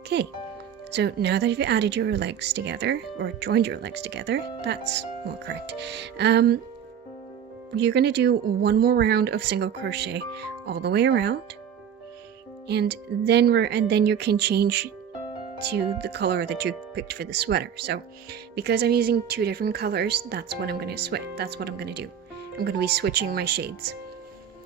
Okay, so now that you've added your legs together, or joined your legs together, that's more correct, you're going to do one more round of single crochet all the way around, and then you can change to the color that you picked for the sweater. So because I'm using two different colors, that's what I'm going to switch. That's what I'm going to do. I'm going to be switching my shades.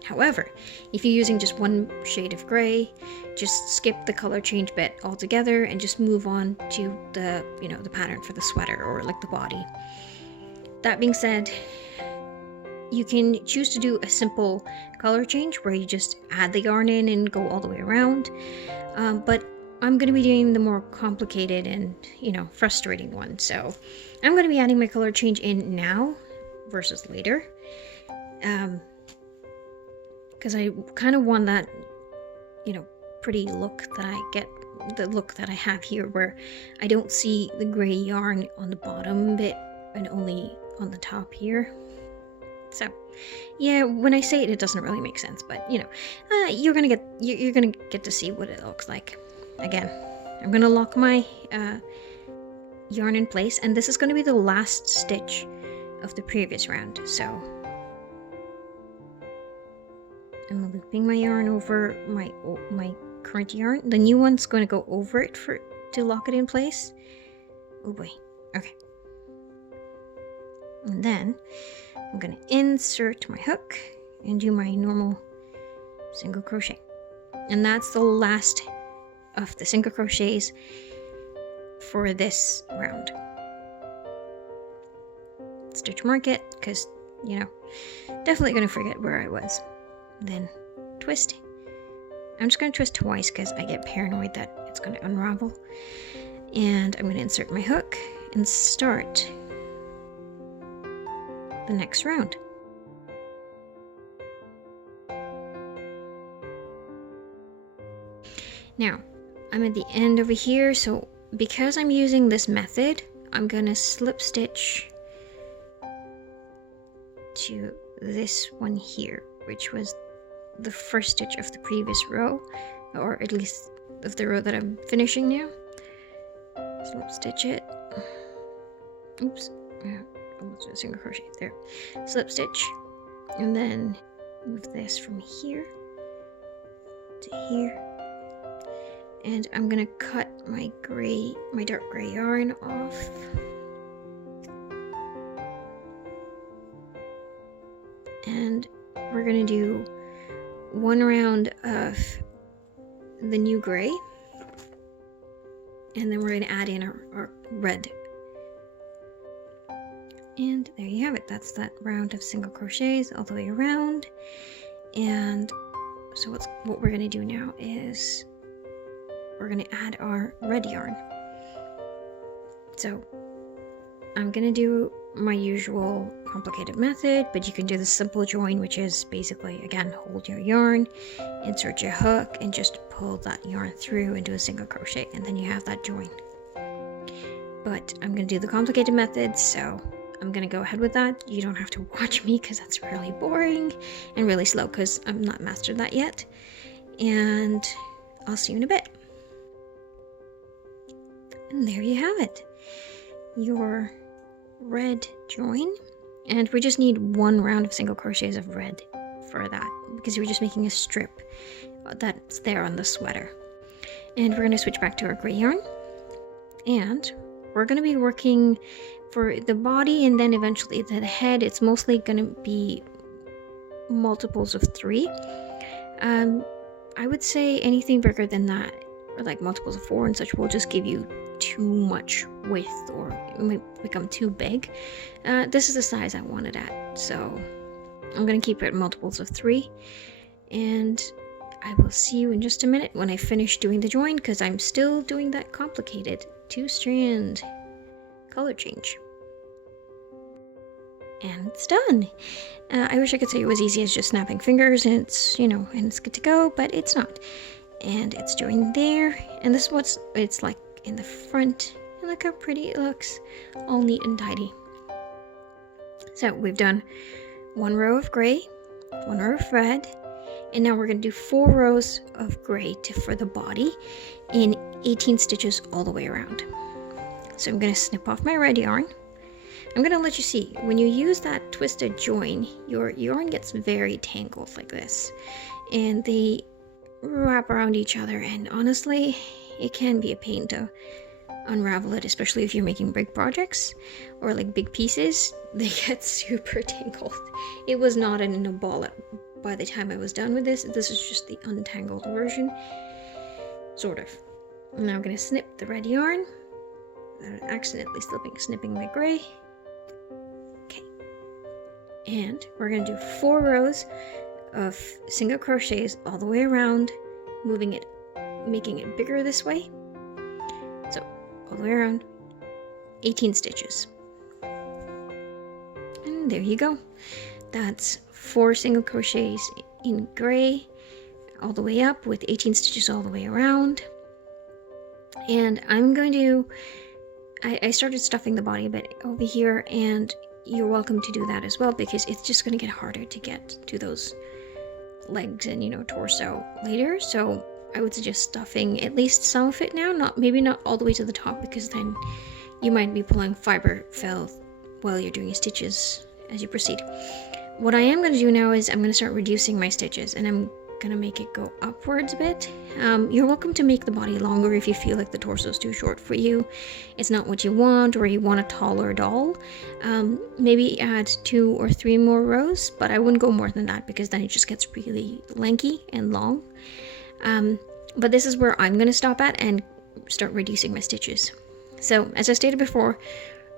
However, if you're using just one shade of gray, just skip the color change bit altogether and just move on to the, the pattern for the sweater or like the body. That being said, you can choose to do a simple color change where you just add the yarn in and go all the way around. But I'm going to be doing the more complicated and, frustrating one. So I'm going to be adding my color change in now versus later. Because I kind of want that, pretty look that I get, the look that I have here where I don't see the gray yarn on the bottom bit and only on the top here. So yeah, when I say it, it doesn't really make sense, but you're gonna get to see what it looks like. Again, I'm gonna lock my yarn in place, and this is gonna be the last stitch of the previous round. So I'm looping my yarn over my current yarn. The new one's going to go over it to lock it in place. Oh boy. Okay. And then I'm going to insert my hook and do my normal single crochet. And that's the last of the single crochets for this round. Stitch mark it, because, definitely going to forget where I was. Then twist. I'm just going to twist twice because I get paranoid that it's going to unravel. And I'm going to insert my hook and start the next round. Now, I'm at the end over here, so because I'm using this method, I'm going to slip stitch to this one here, which was the first stitch of the previous row, or at least of the row that I'm finishing now. Slip stitch it. Oops. Almost a single crochet there. Slip stitch, and then move this from here to here. And I'm gonna cut my dark gray yarn off. And we're gonna do one round of the new gray, and then we're going to add in our red. And there you have it. That's that round of single crochets all the way around. And so what we're going to do now is we're going to add our red yarn. So I'm going to do my usual complicated method, but you can do the simple join, which is basically, again, hold your yarn, insert your hook, and just pull that yarn through and do a single crochet, and then you have that join. But I'm going to do the complicated method, so I'm going to go ahead with that. You don't have to watch me because that's really boring and really slow because I'm not mastered that yet. And I'll see you in a bit. And there you have it. Your red join, and we just need one round of single crochets of red for that because we're just making a strip that's there on the sweater. And we're going to switch back to our gray yarn, and we're going to be working for the body and then eventually the head. It's mostly going to be multiples of 3. I would say anything bigger than that, or like multiples of 4 and such, will just give you too much width, or it might become too big. This is the size I want it at, so I'm going to keep it multiples of 3, and I will see you in just a minute when I finish doing the join, because I'm still doing that complicated 2-strand color change. And it's done. I wish I could say it was easy as just snapping fingers and it's, and it's good to go, but it's not. And it's joined there, and this is what it's like in the front, and look how pretty it looks, all neat and tidy. So we've done one row of gray, one row of red, And now we're going to do 4 rows of gray for the body in 18 stitches all the way around. So I'm going to snip off my red yarn. I'm going to let you see, when you use that twisted join, your yarn gets very tangled like this. And they wrap around each other, and honestly, it can be a pain to unravel it, especially if you're making big projects or like big pieces. They get super tangled. It was not in a ball by the time I was done with this. This is just the untangled version, sort of. Now I'm going to snip the red yarn. Accidentally snipping my gray. Okay. And we're going to do 4 rows of single crochets all the way around, moving it, making it bigger this way. So all the way around, 18 stitches. And there you go. That's 4 single crochets in gray all the way up with 18 stitches all the way around. And I'm going to, I started stuffing the body a bit over here, and you're welcome to do that as well, because it's just going to get harder to get to those legs and, you know, torso later. So I would suggest stuffing at least some of it now, maybe not all the way to the top, because then you might be pulling fiber fill while you're doing your stitches as you proceed. What I am going to do now is I'm going to start reducing my stitches, and I'm going to make it go upwards a bit. You're welcome to make the body longer if you feel like the torso is too short for you. It's not what you want, or you want a taller doll. Maybe add 2 or 3 more rows, but I wouldn't go more than that, because then it just gets really lanky and long. But this is where I'm going to stop at and start reducing my stitches. So as I stated before,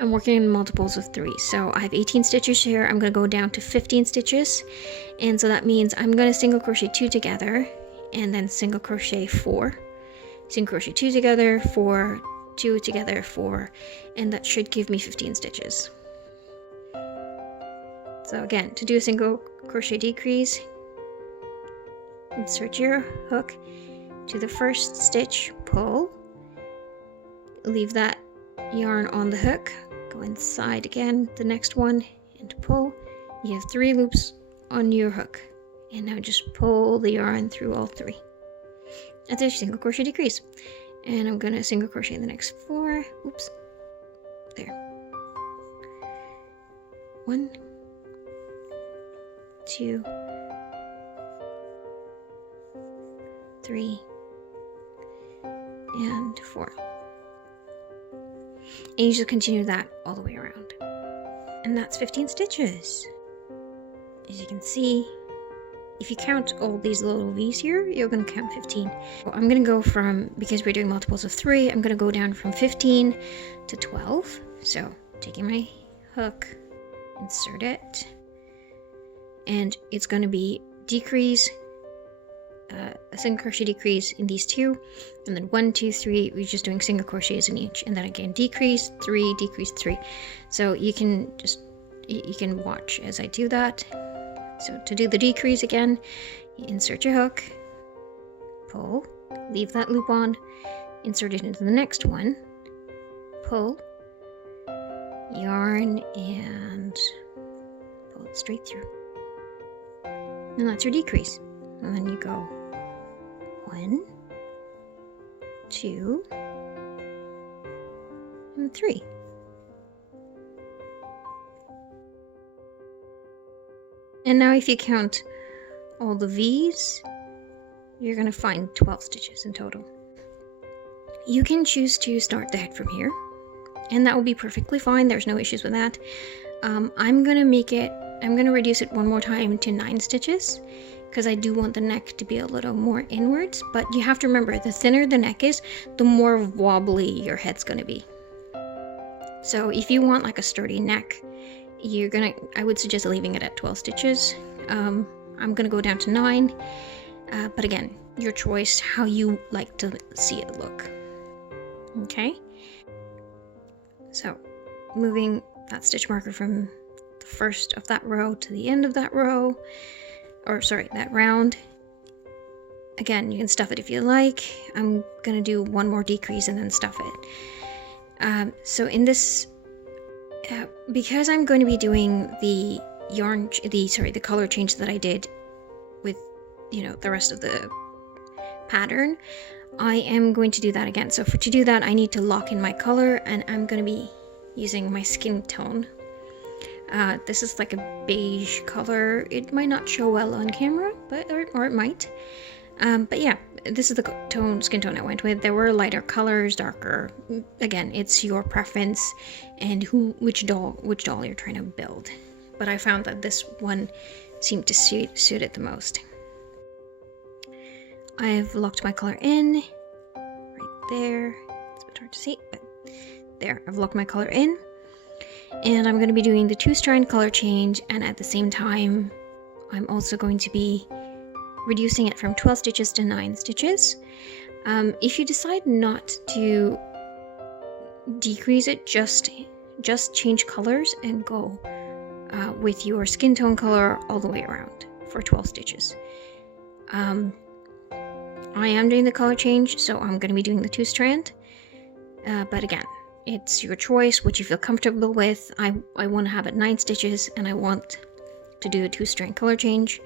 I'm working in multiples of 3. So I have 18 stitches here. I'm going to go down to 15 stitches. And so that means I'm going to single crochet 2 together, and then single crochet 4. Single crochet 2 together, 4, 2 together, 4. And that should give me 15 stitches. So again, to do a single crochet decrease, insert your hook to the first stitch, pull, leave that yarn on the hook, go inside again, the next one, and pull. You have 3 loops on your hook, and now just pull the yarn through all 3. That's a single crochet decrease, and I'm gonna single crochet in the next 4. Oops, there. 1, 2, 3, and 4. And you just continue that all the way around. And that's 15 stitches. As you can see, if you count all these little V's here, you're going to count 15. So I'm going to go from, because we're doing multiples of 3, I'm going to go down from 15 to 12. So taking my hook, insert it, and it's going to be decrease, a single crochet decrease in these 2, and then 1, 2, 3, we're just doing single crochets in each, and then again decrease 3, decrease 3. So you can watch as I do that. So to do the decrease again, you insert your hook, pull, leave that loop on, insert it into the next one, pull, yarn, and pull it straight through. And that's your decrease. And then you go 1, 2, and 3. And now if you count all the V's, you're going to find 12 stitches in total. You can choose to start the head from here, and that will be perfectly fine. There's no issues with that. I'm going to reduce it one more time to 9 stitches, because I do want the neck to be a little more inwards. But you have to remember, the thinner the neck is, the more wobbly your head's going to be. So if you want like a sturdy neck, I would suggest leaving it at 12 stitches. I'm going to go down to 9, but again, your choice, how you like to see it look. Okay, so moving that stitch marker from the first of that row to the end of that row, or sorry, that round. Again, you can stuff it if you like. I'm going to do one more decrease and then stuff it. So in this, because I'm going to be doing the color change that I did with the rest of the pattern, I am going to do that again. So to do that, I need to lock in my color, and I'm going to be using my skin tone. This is like a beige color. It might not show well on camera, but or it might. But yeah, this is the skin tone I went with. There were lighter colors, darker. Again, it's your preference and which doll you're trying to build. But I found that this one seemed to suit it the most. I've locked my color in right there. It's a bit hard to see, but there, I've locked my color in. And I'm going to be doing the 2-strand color change, and at the same time, I'm also going to be reducing it from 12 stitches to 9 stitches. If you decide not to decrease it, just change colors and go with your skin tone color all the way around for 12 stitches. I am doing the color change, so I'm going to be doing the 2-strand. But again, it's your choice, what you feel comfortable with. I want to have it 9 stitches, and I want to do a 2-strand color change.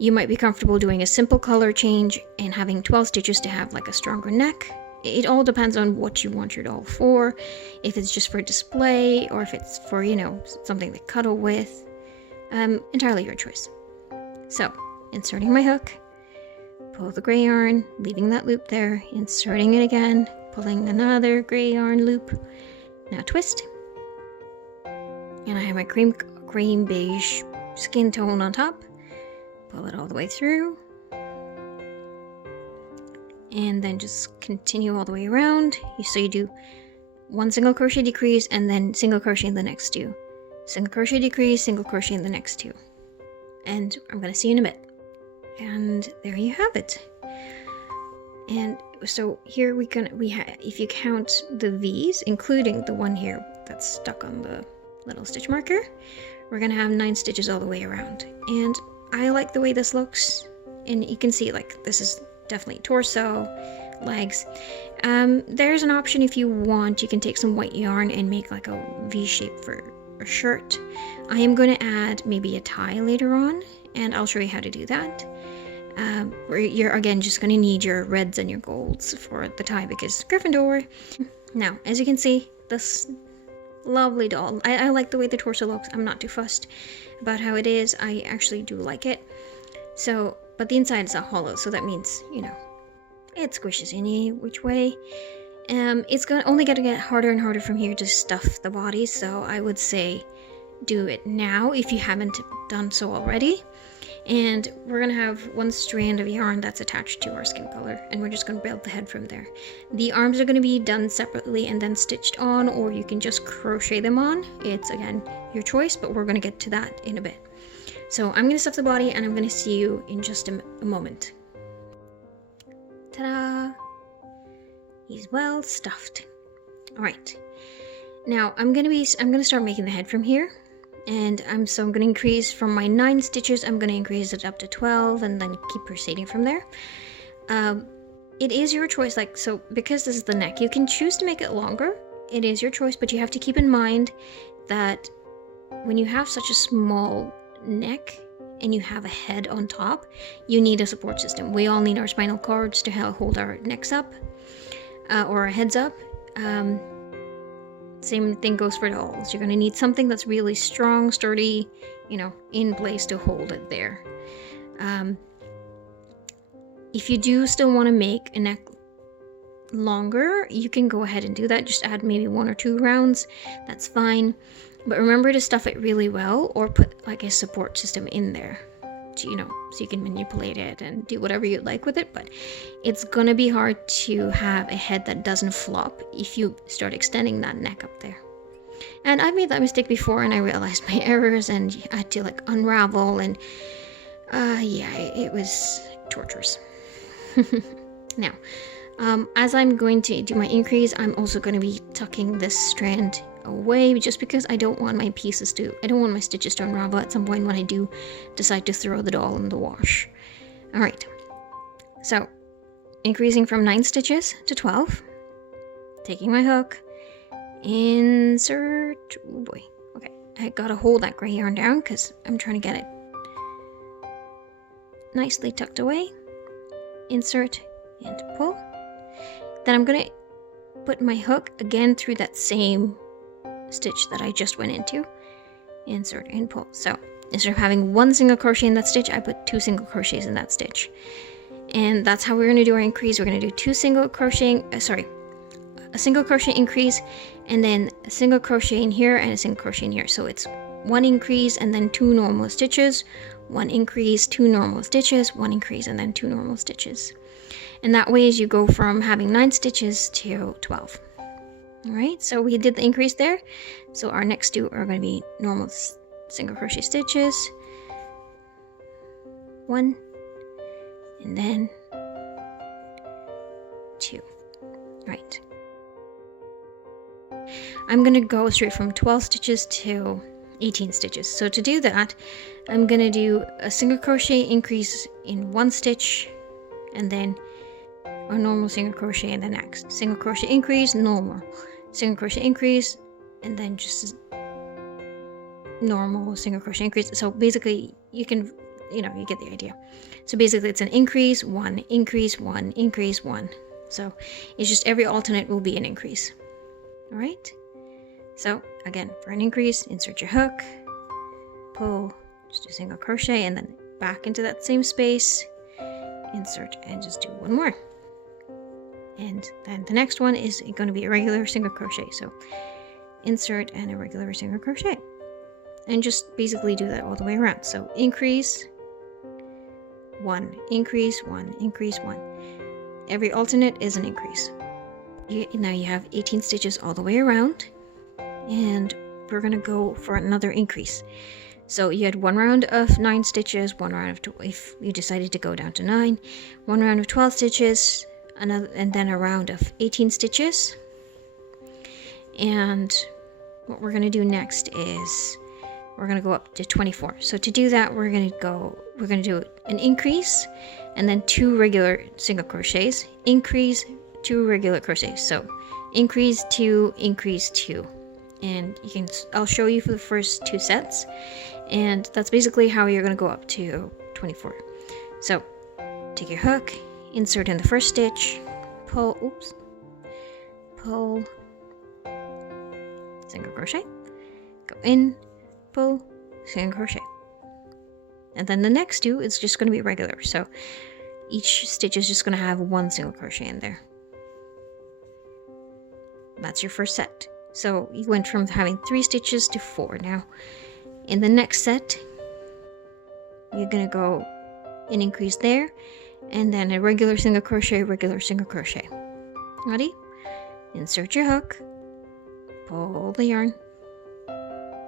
You might be comfortable doing a simple color change and having 12 stitches to have like a stronger neck. It all depends on what you want your doll for. If it's just for display, or if it's for, something to cuddle with. Entirely your choice. So, inserting my hook, pull the gray yarn, leaving that loop there, inserting it again, pulling another gray yarn loop. Now twist. And I have my cream beige skin tone on top. Pull it all the way through. And then just continue all the way around. So you do 1 single crochet decrease, and then single crochet in the next 2. Single crochet decrease, single crochet in the next 2. And I'm going to see you in a bit. And there you have it. And so here if you count the V's, including the one here that's stuck on the little stitch marker, we're gonna have 9 stitches all the way around. And I like the way this looks, and you can see like this is definitely torso, legs. There's an option if you want. You can take some white yarn and make like a V shape for a shirt. I am going to add maybe a tie later on, and I'll show you how to do that. You're again just going to need your reds and your golds for the tie because Gryffindor. Now, as you can see, this lovely doll. I like the way the torso looks. I'm not too fussed about how it is. I actually do like it. So, but the inside is a hollow, so that means, it squishes any which way. It's only going to get harder and harder from here to stuff the body, so I would say do it now if you haven't done so already. And we're going to have 1 strand of yarn that's attached to our skin color, and we're just going to build the head from there. The arms are going to be done separately and then stitched on, or you can just crochet them on. It's, again, your choice, but we're going to get to that in a bit. So I'm going to stuff the body, and I'm going to see you in just a moment. Ta-da! He's well stuffed. All right. Now I'm going to start making the head from here. And I'm going to increase from my 9 stitches, I'm going to increase it up to 12 and then keep proceeding from there. It is your choice, so because this is the neck, you can choose to make it longer. It is your choice, but you have to keep in mind that when you have such a small neck and you have a head on top, you need a support system. We all need our spinal cords to help hold our necks up or our heads up. Same thing goes for dolls. You're going to need something that's really strong, sturdy, in place to hold it there. If you do still want to make a neck longer, you can go ahead and do that. Just add maybe 1 or 2 rounds. That's fine. But remember to stuff it really well, or put like a support system in there. So you can manipulate it and do whatever you'd like with it, but it's gonna be hard to have a head that doesn't flop if you start extending that neck up there. And I've made that mistake before, and I realized my errors, and I had to unravel, and it was torturous. Now, as I'm going to do my increase, I'm also going to be tucking this strand away, just because I don't want my stitches to unravel at some point when I do decide to throw the doll in the wash. Alright, so increasing from 9 stitches to 12, taking my hook, insert, oh boy, okay, I gotta hold that gray yarn down because I'm trying to get it nicely tucked away. Insert and pull. Then I'm going to put my hook again through that same stitch that I just went into. Insert and pull. So instead of having one single crochet in that stitch, I put 2 single crochets in that stitch. And that's how we're going to do our increase. We're going to do 2 single crocheting, a single crochet increase, and then a single crochet in here and a single crochet in here. So it's 1 increase and then 2 normal stitches, 1 increase, 2 normal stitches, 1 increase, and then 2 normal stitches. And that way as you go from having 9 stitches to 12. Alright, so we did the increase there. So our next 2 are going to be normal single crochet stitches. 1, and then 2. Right. I'm going to go straight from 12 stitches to 18 stitches. So to do that, I'm going to do a single crochet increase in 1 stitch, and then a normal single crochet in the next. Single crochet increase, normal. Single crochet increase, and then just normal single crochet increase. So basically, you can, you get the idea. So basically, it's an increase, 1, increase, 1, increase, 1. So it's just every alternate will be an increase. All right. So again, for an increase, insert your hook, pull, just do single crochet, and then back into that same space, insert, and just do 1 more. And then the next one is going to be a regular single crochet. So insert and a regular single crochet, and just basically do that all the way around. So increase, 1, increase, 1, increase, 1. Every alternate is an increase. Now you have 18 stitches all the way around, and we're going to go for another increase. So you had 1 round of 9 stitches, 1 round of 12, if you decided to go down to 9, 1 round of 12 stitches, another, and then a round of 18 stitches. And what we're going to do next is we're going to go up to 24. So to do that, we're going to do an increase, and then 2 regular single crochets, increase, 2 regular crochets. So increase 2, increase 2. And I'll show you for the first 2 sets, and that's basically how you're going to go up to 24. So take your hook, insert in the first stitch, pull, pull, single crochet, go in, pull, single crochet. And then the next 2 is just going to be regular. So each stitch is just going to have 1 single crochet in there. That's your first set. So you went from having 3 stitches to 4. Now in the next set, you're going to go an increase there, and then a regular single crochet, regular single crochet. Ready? Insert your hook, pull the yarn,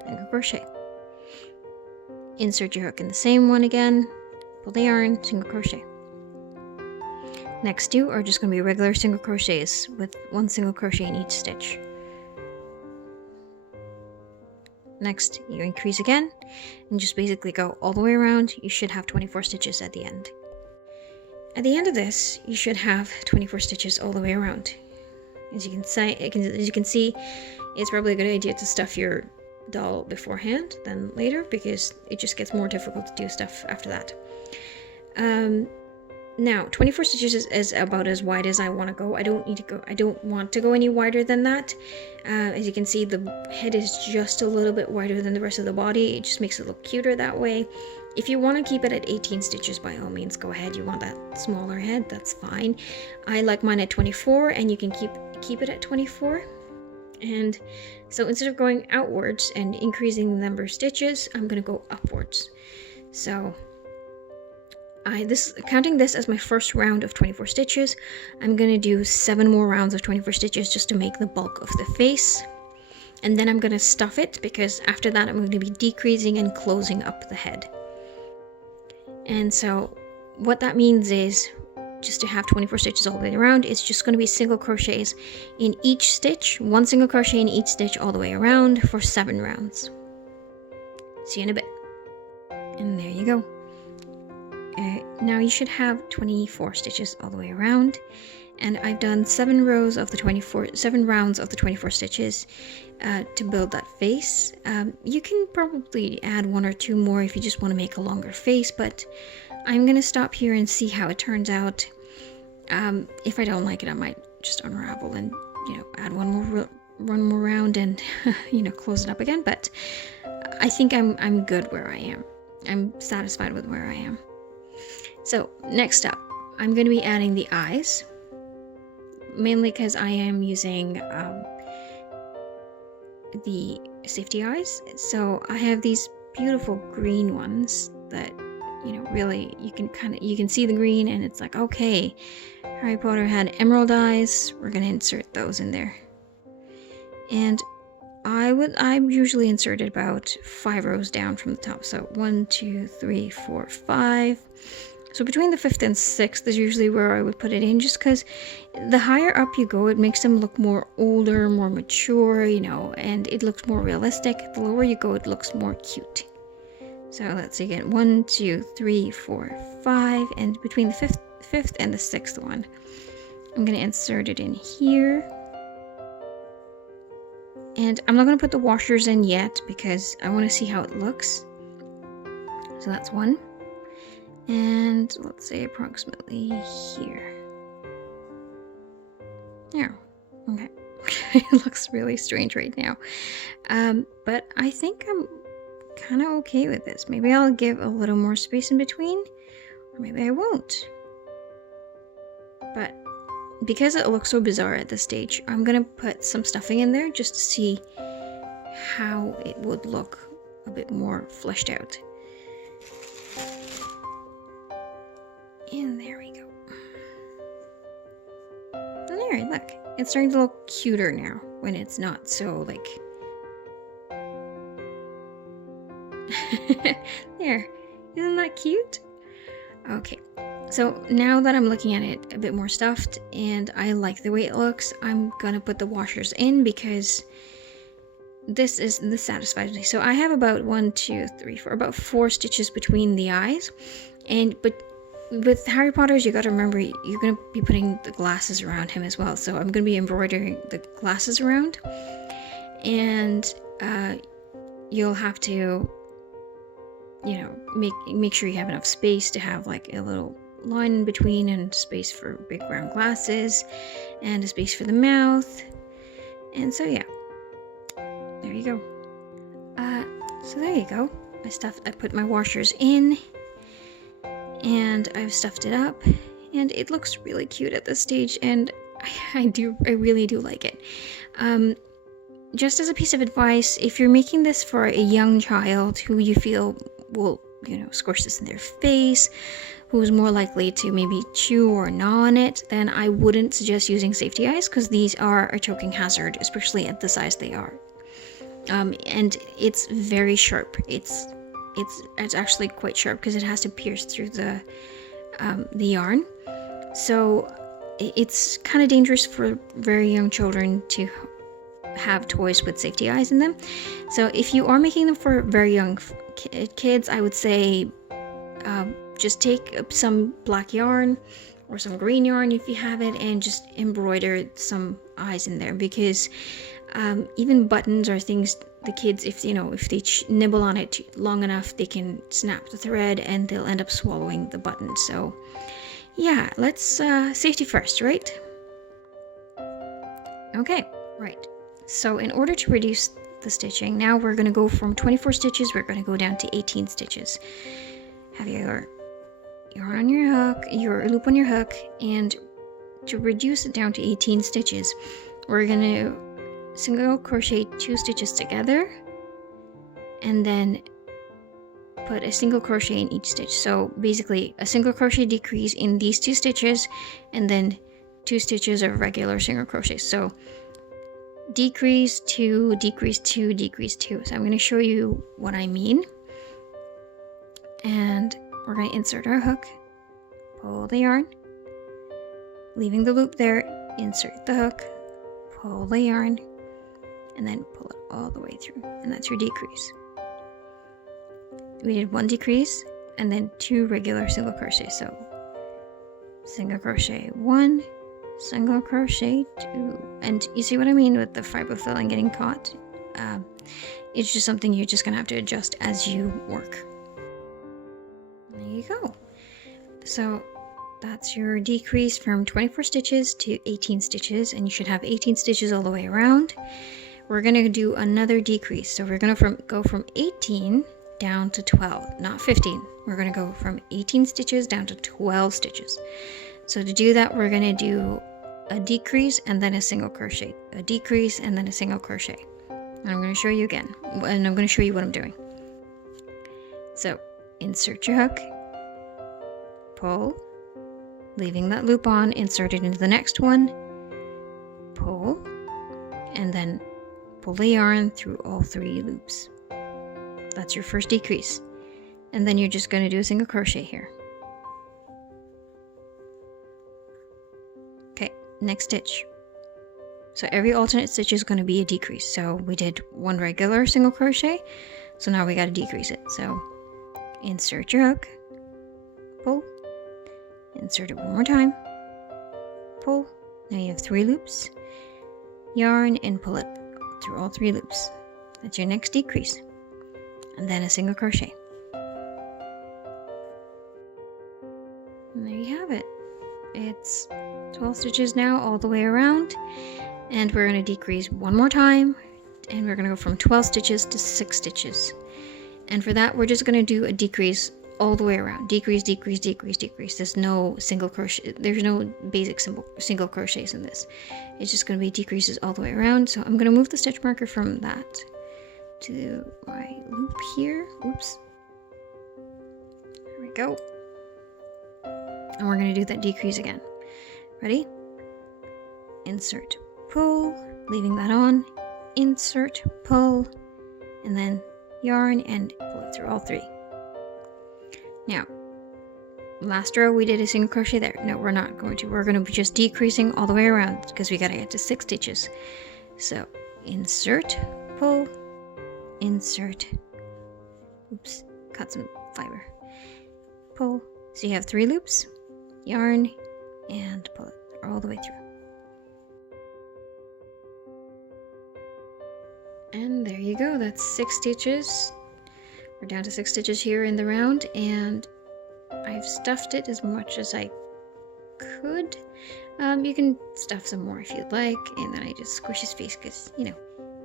single crochet. Insert your hook in the same one again, pull the yarn, single crochet. Next 2 are just going to be regular single crochets with 1 single crochet in each stitch. Next, you increase again, and just basically go all the way around. You should have 24 stitches at the end. At the end of this, you should have 24 stitches all the way around. As you can see, it's probably a good idea to stuff your doll beforehand than later, because it just gets more difficult to do stuff after that. Now 24 stitches is about as wide as I want to go. I don't want to go any wider than that. As you can see, the head is just a little bit wider than the rest of the body. It just makes it look cuter that way. If you want to keep it at 18 stitches, by all means, go ahead. You want that smaller head, that's fine. I like mine at 24, and you can keep it at 24. And so instead of going outwards and increasing the number of stitches, I'm going to go upwards. So counting this as my first round of 24 stitches, I'm going to do 7 more rounds of 24 stitches just to make the bulk of the face. And then I'm going to stuff it, because after that I'm going to be decreasing and closing up the head. And so what that means is, just to have 24 stitches all the way around, it's just going to be single crochets in each stitch, 1 single crochet in each stitch all the way around for 7 rounds. See you in a bit. And there you go. Now you should have 24 stitches all the way around, and I've done 7 rounds of the 24 stitches to build that face. You can probably add 1 or 2 more if you just want to make a longer face, but I'm gonna stop here and see how it turns out. If I don't like it, I might just unravel and, you know, add one more round and you know, close it up again. But I think I'm good where I am. I'm satisfied with where I am. So next up, I'm going to be adding the eyes, mainly because I am using the safety eyes. So I have these beautiful green ones that, you know, really you can see the green, and it's like, okay, Harry Potter had emerald eyes, we're gonna insert those in there. And I usually inserted about 5 rows down from the top. So 1, 2, 3, 4, 5. So between the 5th and 6th is usually where I would put it in, just because the higher up you go, it makes them look more older, more mature, you know, and it looks more realistic. The lower you go, it looks more cute. So let's see again, 1, 2, 3, 4, 5, and between the 5th and the 6th one, I'm going to insert it in here. And I'm not going to put the washers in yet because I want to see how it looks. So that's one. And let's say approximately here. Yeah, okay. It looks really strange right now. But I think I'm kind of okay with this. Maybe I'll give a little more space in between, or maybe I won't. But because it looks so bizarre at this stage, I'm gonna put some stuffing in there just to see how it would look a bit more fleshed out. And there we go. And there, look. It's starting to look cuter now when it's not so, like... There. Isn't that cute? Okay. So now that I'm looking at it a bit more stuffed and I like the way it looks, I'm gonna put the washers in because this satisfies me. So I have about 1, 2, 3, 4, about 4 stitches between the eyes. But with Harry Potter's, you gotta remember you're gonna be putting the glasses around him as well. So I'm gonna be embroidering the glasses around, and you'll have to, you know, make sure you have enough space to have like a little line in between, and space for big round glasses, and a space for the mouth. And so yeah, there you go. So there you go. I put my washers in, and I've stuffed it up, and it looks really cute at this stage, and I really do like it. Just as a piece of advice, if you're making this for a young child who you feel will, you know, squish this in their face, who's more likely to maybe chew or gnaw on it, then I wouldn't suggest using safety eyes, because these are a choking hazard, especially at the size they are. And it's very sharp. It's actually quite sharp because it has to pierce through the yarn. So it's kind of dangerous for very young children to have toys with safety eyes in them. So if you are making them for very young kids, I would say just take some black yarn or some green yarn if you have it, and just embroider some eyes in there, because even buttons are things the kids, if they nibble on it long enough, they can snap the thread and they'll end up swallowing the button. So yeah, let's safety first, right? Okay, right. So in order to reduce the stitching, now we're going to go from 24 stitches, we're going to go down to 18 stitches. Have your yarn on your hook, your loop on your hook, and to reduce it down to 18 stitches, we're going to single crochet 2 stitches together, and then put a single crochet in each stitch. So basically a single crochet decrease in these 2 stitches, and then 2 stitches of regular single crochet. So decrease 2, decrease 2, decrease 2. So I'm going to show you what I mean. And we're going to insert our hook, pull the yarn, leaving the loop there, insert the hook, pull the yarn, and then pull it all the way through. And that's your decrease. We did 1 decrease and then 2 regular single crochet. So single crochet 1, single crochet 2. And you see what I mean with the fiber filling getting caught? It's just something you're just gonna have to adjust as you work. There you go. So that's your decrease from 24 stitches to 18 stitches, and you should have 18 stitches all the way around. We're going to do another decrease. So we're going to go from 18 down to 12, not 15. We're going to go from 18 stitches down to 12 stitches. So to do that, we're going to do a decrease and then a single crochet, a decrease and then a single crochet. And I'm going to show you again, and I'm going to show you what I'm doing. So insert your hook, pull, leaving that loop on, insert it into the next one, pull, and then pull the yarn through all 3 loops. That's your first decrease. And then you're just going to do a single crochet here. Okay, next stitch. So every alternate stitch is going to be a decrease. So we did 1 regular single crochet, so now we got to decrease it. So insert your hook, pull, insert it one more time, pull. Now you have 3 loops, yarn, and pull it through all 3 loops. That's your next decrease, and then a single crochet. And there you have it. It's 12 stitches now all the way around, and we're going to decrease one more time, and we're going to go from 12 stitches to 6 stitches. And for that, we're just going to do a decrease all the way around. Decrease, decrease, decrease, decrease. There's no single crochet. There's no basic single crochets in this. It's just going to be decreases all the way around. So I'm going to move the stitch marker from that to my loop here. Oops. There we go. And we're going to do that decrease again. Ready? Insert, pull, leaving that on. Insert, pull, and then yarn and pull it through all 3. Now, last row we did a single crochet there. No, we're not going to. We're going to be just decreasing all the way around because we got to get to 6 stitches. So insert, pull, insert, oops, cut some fiber, pull. So you have 3 loops, yarn, and pull it all the way through. And there you go, that's 6 stitches. We're down to 6 stitches here in the round, and I've stuffed it as much as I could. You can stuff some more if you'd like, and then I just squish his face because, you know,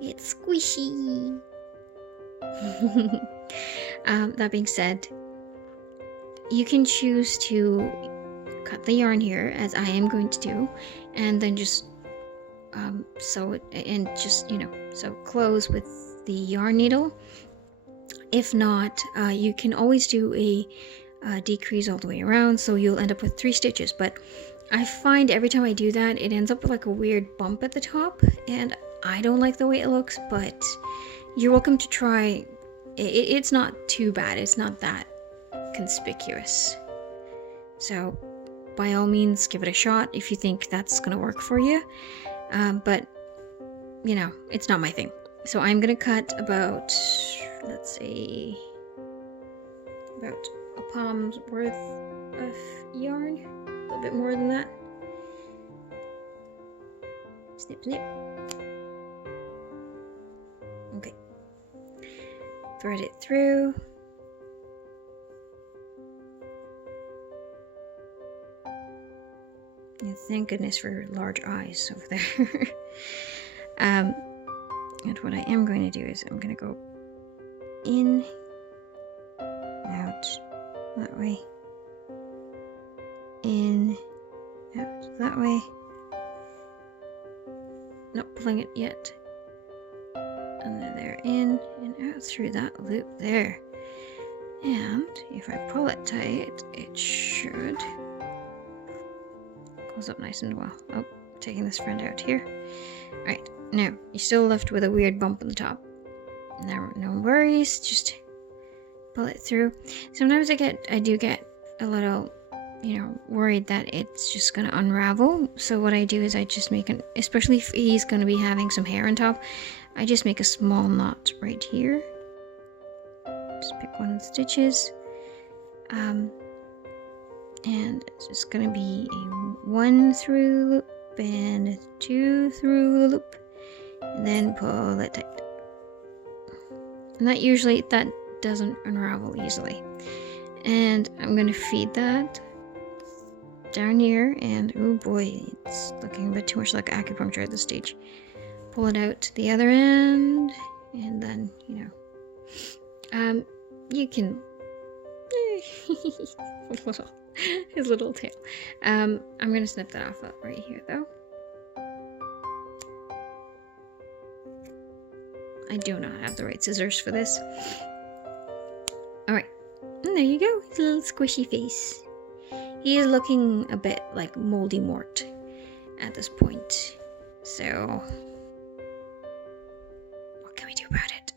it's squishy. That being said, you can choose to cut the yarn here, as I am going to do, and then just sew it, and just, you know, so close with the yarn needle. If not, you can always do a decrease all the way around, so you'll end up with 3 stitches. But I find every time I do that, it ends up with like a weird bump at the top, and I don't like the way it looks, but you're welcome to try. It's not too bad. It's not that conspicuous. So by all means, give it a shot if you think that's going to work for you. But, you know, it's not my thing. So I'm going to cut about, let's say, about a palm's worth of yarn. A little bit more than that. Snip, snip. Okay. Thread it through. And thank goodness for large eyes over there. And what I am going to do is I'm going to go in, out, that way, in, out, that way. Not pulling it yet. And then there, in and out through that loop there. And if I pull it tight, it should close up nice and well. Oh, taking this friend out here. Alright, now you're still left with a weird bump on the top. Now, no worries, just pull it through. Sometimes I do get a little, you know, worried that it's just gonna unravel. So what I do is I just make an, especially if he's gonna be having some hair on top, I just make a small knot right here. Just pick one of the stitches. And it's just gonna be a 1 through the loop and a 2 through the loop, and then pull it tight. And that doesn't unravel easily. And I'm gonna feed that down here, and oh boy, it's looking a bit too much like acupuncture at this stage. Pull it out to the other end, and then, you know, you can his little tail. I'm gonna snip that off right here though. I do not have the right scissors for this. Alright, and there you go, his little squishy face. He is looking a bit like moldy mort at this point. So, what can we do about it?